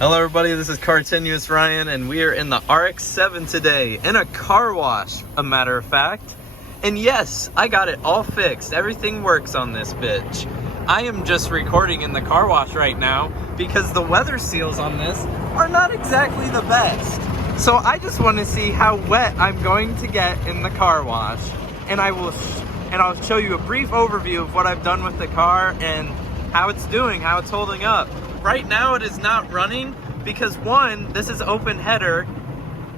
Hello everybody, this is Continuous Ryan, and we are in the Rx7 today, in a car wash, a matter of fact. And yes, I got it all fixed. Everything works on this bitch. I am just recording in the car wash right now because the weather seals on this are not exactly the best. So I just want to see how wet I'm going to get in the car wash. And I'll show you a brief overview of what I've done with the car and how it's doing, how it's holding up. Right now it is not running because one, this is open header,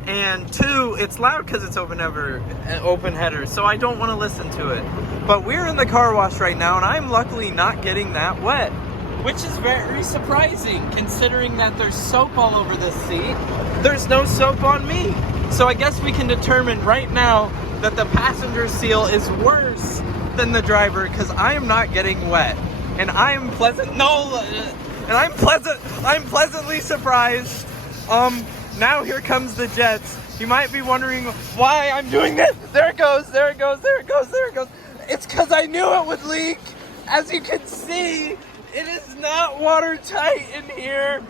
and two, it's loud because it's open header, so I don't want to listen to it. But we're in the car wash right now, and I'm luckily not getting that wet, which is very surprising considering that there's soap all over this seat. There's no soap on me. So I guess we can determine right now that the passenger seal is worse than the driver because I am not getting wet. And I am I'm pleasantly surprised. Now here comes the jets. You might be wondering why I'm doing this. There it goes. It's because I knew it would leak. As you can see, it is not watertight in here.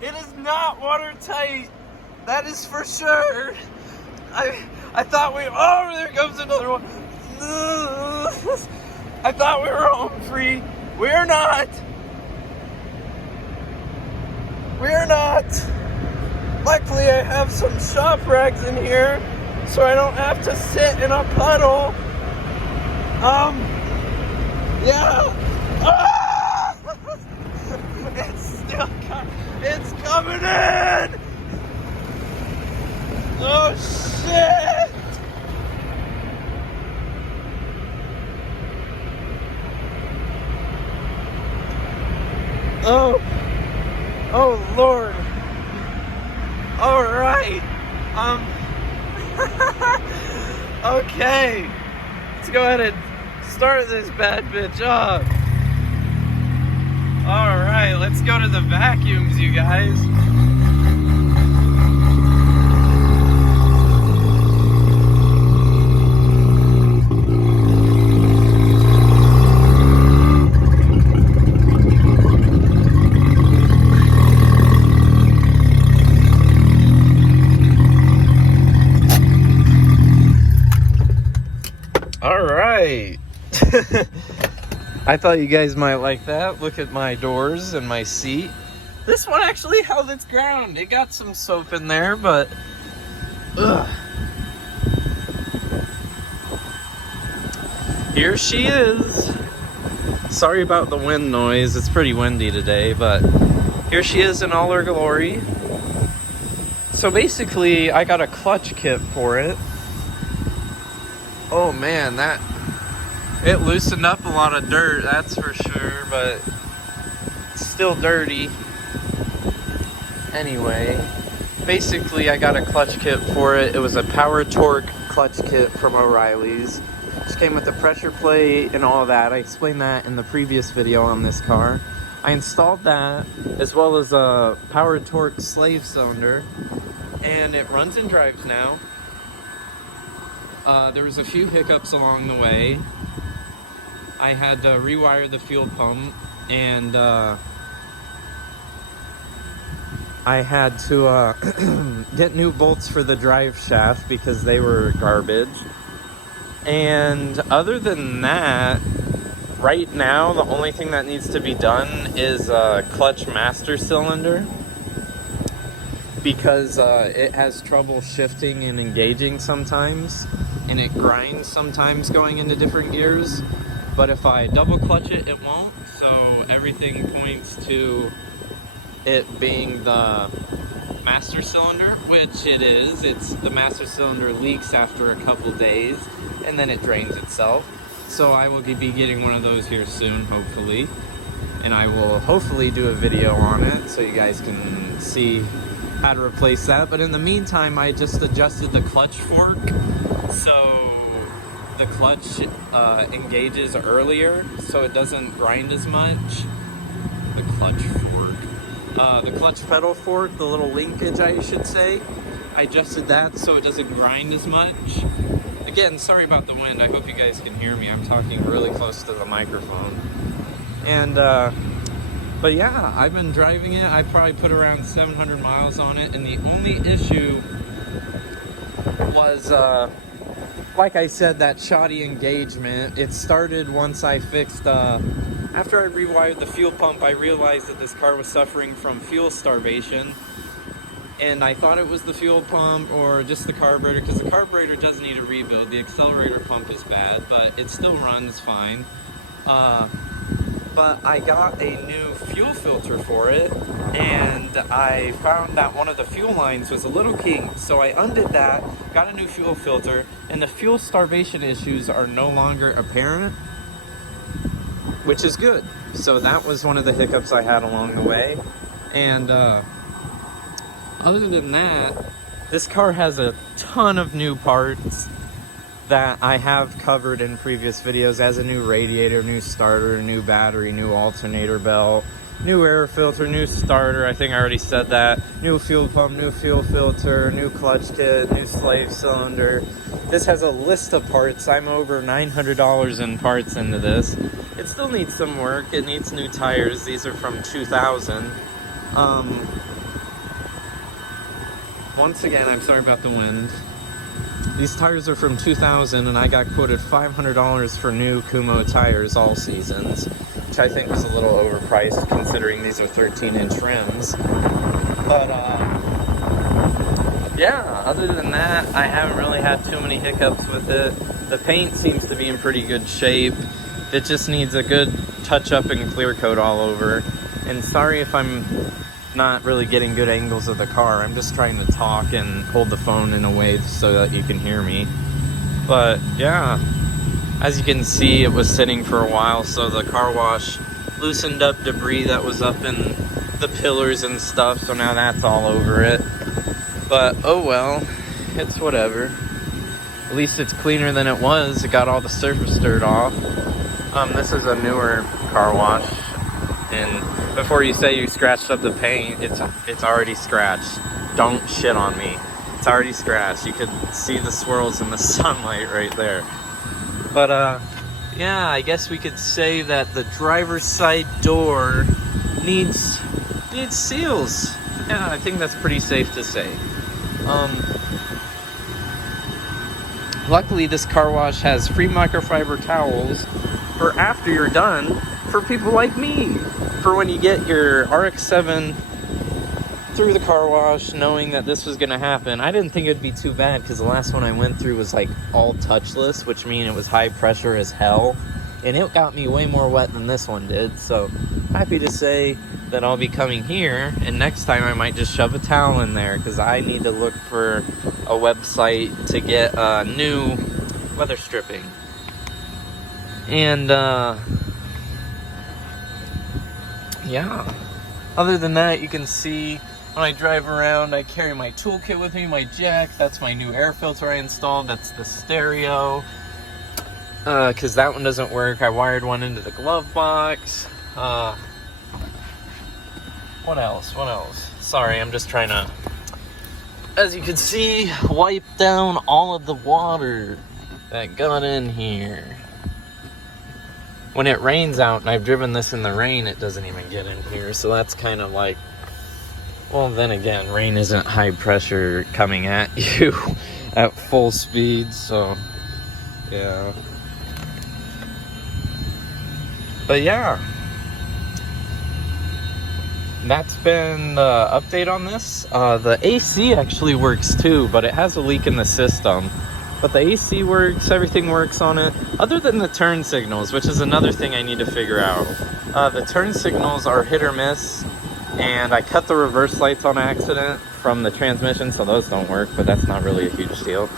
It is not watertight. That is for sure. I thought there goes another one. I thought we were home free. We're not. Luckily, I have some shop rags in here, so I don't have to sit in a puddle. Yeah. Ah! It's coming in. Oh shit. Oh Lord. All right. Okay. Let's go ahead and start this bad bitch up. All right, let's go to the vacuums, you guys. I thought you guys might like that. Look at my doors and my seat. This one actually held its ground. It got some soap in there, but ugh. Here she is. Sorry about the wind noise. It's pretty windy today, but here she is in all her glory. So basically, I got a clutch kit for it. Oh man, it loosened up a lot of dirt, that's for sure, but it's still dirty. Anyway, basically I got a clutch kit for it. It was a Power Torque clutch kit from O'Reilly's. Just came with the pressure plate and all that. I explained that in the previous video on this car. I installed that, as well as a Power Torque slave cylinder, and it runs and drives now. There was a few hiccups along the way. I had to rewire the fuel pump, and I had to get new bolts for the drive shaft because they were garbage. And other than that, right now the only thing that needs to be done is a clutch master cylinder, because it has trouble shifting and engaging sometimes, and it grinds sometimes going into different gears. But if I double clutch it, it won't. So everything points to it being the master cylinder, which it is. The master cylinder leaks after a couple days, and then it drains itself. So I will be getting one of those here soon, hopefully. And I will hopefully do a video on it so you guys can see how to replace that. But in the meantime, I just adjusted the clutch fork, so the clutch engages earlier, so it doesn't grind as much. The clutch fork. The clutch pedal fork, the little linkage I should say, I adjusted that so it doesn't grind as much. Again, sorry about the wind. I hope you guys can hear me. I'm talking really close to the microphone. And But yeah, I've been driving it. I probably put around 700 miles on it, and the only issue was, like I said, that shoddy engagement. It started once I fixed, after I rewired the fuel pump, I realized that this car was suffering from fuel starvation. And I thought it was the fuel pump or just the carburetor, because the carburetor does need a rebuild. The accelerator pump is bad, but it still runs fine. But I got a new fuel filter for it, and I found that one of the fuel lines was a little kinked. So I undid that, got a new fuel filter, and the fuel starvation issues are no longer apparent, which is good. So that was one of the hiccups I had along the way. And other than that, this car has a ton of new parts that I have covered in previous videos, as a new radiator, new starter, new battery, new alternator belt, new air filter, new starter, I think I already said that, new fuel pump, new fuel filter, new clutch kit, new slave cylinder. This has a list of parts. I'm over $900 in parts into this. It still needs some work. It needs new tires. These are from 2000. Once again, I'm sorry about the wind. These tires are from 2000, and I got quoted $500 for new Kumo tires, all seasons, which I think was a little overpriced considering these are 13-inch rims. But yeah, other than that, I haven't really had too many hiccups with it. The paint seems to be in pretty good shape. It just needs a good touch-up and clear coat all over. And sorry if I'm not really getting good angles of the car. I'm just trying to talk and hold the phone in a way so that you can hear me. But yeah, as you can see, it was sitting for a while, so the car wash loosened up debris that was up in the pillars and stuff, so now that's all over it. But oh well, it's whatever. At least it's cleaner than it was. It got all the surface dirt off. This is a newer car wash, and before you say you scratched up the paint, it's already scratched. Don't shit on me. It's already scratched. You could see the swirls in the sunlight right there. But yeah, I guess we could say that the driver's side door needs seals. Yeah, I think that's pretty safe to say. Luckily, this car wash has free microfiber towels for after you're done, for people like me. For when you get your Rx7 through the car wash, knowing that this was gonna happen. I didn't think it'd be too bad, because the last one I went through was like all touchless, which means it was high pressure as hell, and it got me way more wet than this one did. So happy to say that I'll be coming here, and next time I might just shove a towel in there, because I need to look for a website to get new weather stripping. And yeah, other than that, you can see when I drive around, I carry my toolkit with me, my jack. That's my new air filter I installed. That's the stereo, because that one doesn't work. I wired one into the glove box. What else? Sorry, I'm just trying to, as you can see, wipe down all of the water that got in here. When it rains out, and I've driven this in the rain, it doesn't even get in here. So that's kind of like, well, then again, rain isn't high pressure coming at you at full speed. So yeah. But yeah, that's been the update on this. The AC actually works too, but it has a leak in the system. But the AC works, everything works on it, other than the turn signals, which is another thing I need to figure out. The turn signals are hit or miss, and I cut the reverse lights on accident from the transmission, so those don't work, but that's not really a huge deal.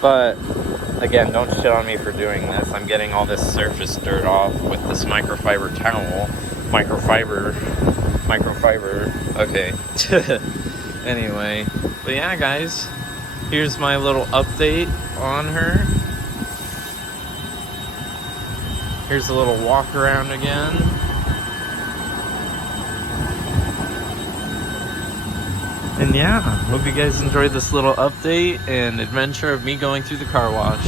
But again, don't shit on me for doing this. I'm getting all this surface dirt off with this microfiber towel. Microfiber, okay. Anyway, but yeah, guys. Here's my little update on her. Here's a little walk around again. And yeah, hope you guys enjoyed this little update and adventure of me going through the car wash.